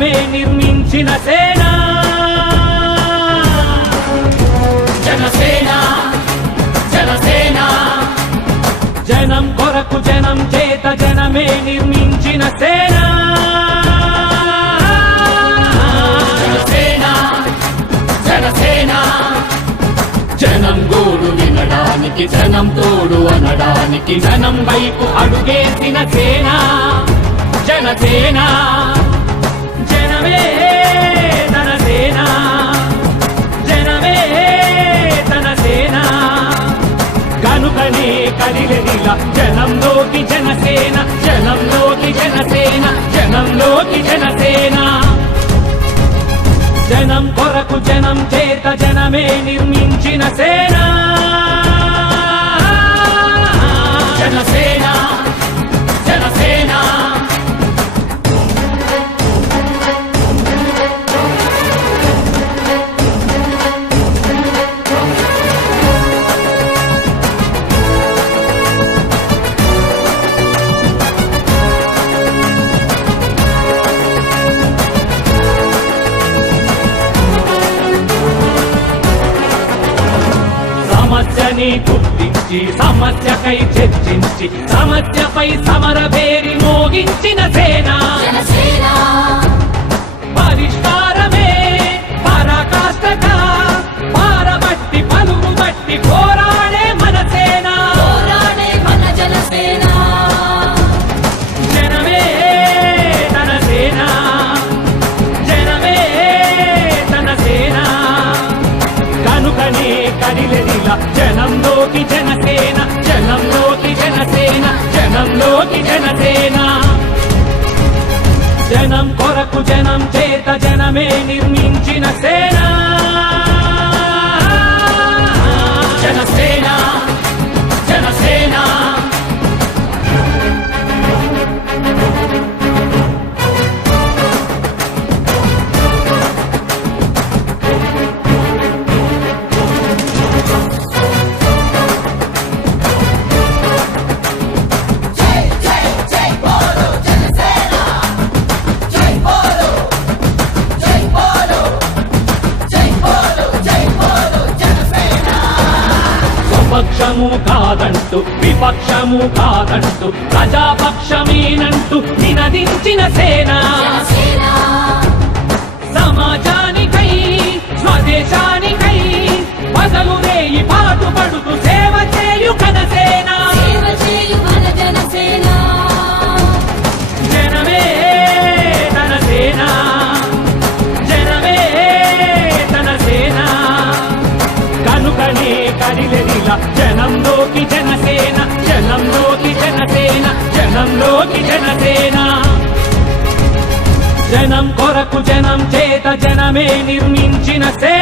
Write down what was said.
జనమే నిర్మించిన సేన జనసేన జనసేన జనం కొరకు జనం చేత జనమే నిర్మించిన సేన జనసేన జనసేన జనం గోడు వినడానికి జనం తోడు అనడానికి జనం వైపు అడుగేసిన సేన జనసేన జనమే తన సేన జనమే తన సేన కనుకనే కదిలెదిలా జనంలోకి జనసేన జనంలోకి జనసేన జనంలోకి జనసేన జనం కొరకు జనం చేత జనమే నిర్మించిన సేన జనసేన జనసేన సమస్యని గుర్తించి సమస్యకై చర్చించి సమస్యపై సమరభేరి మోగించిన సేన జనసేన పరిష్కారమే పరాకాష్ఠగా పారబట్టి పలుగు బట్టి పోరాడే మన సేన పోరాడే మన జనసేన జనమే తన సేన జనమే తన సేన కనుకనే కదిలెదిలా జనంలోకి జనసేన జనంలోకి జనసేన జనంలోకి జనసేన జనం కొరకు జనం చేత జనమే నిర్మించిన సేన జనసేన జనసేన స్వపక్షము కాదంటూ విపక్షము కాదంటూ ప్రజాపక్షమేనంటూ నినదించిన సేన జనసేన సమాజానికై స్వదేశానికై బదలు రేయి పాటుపడుతూ సేవ చేయు కనసేన సేవ చేయు మన జనసేన జనమే తన సేన జనమే తన సేన కనుకనే కదిలెదిలా జనంలోకి జనసేన జనంలోకి జనసేన జనంలోకి జనసేన జనం కొరకు జనం చేత జనమే నిర్మించిన సేన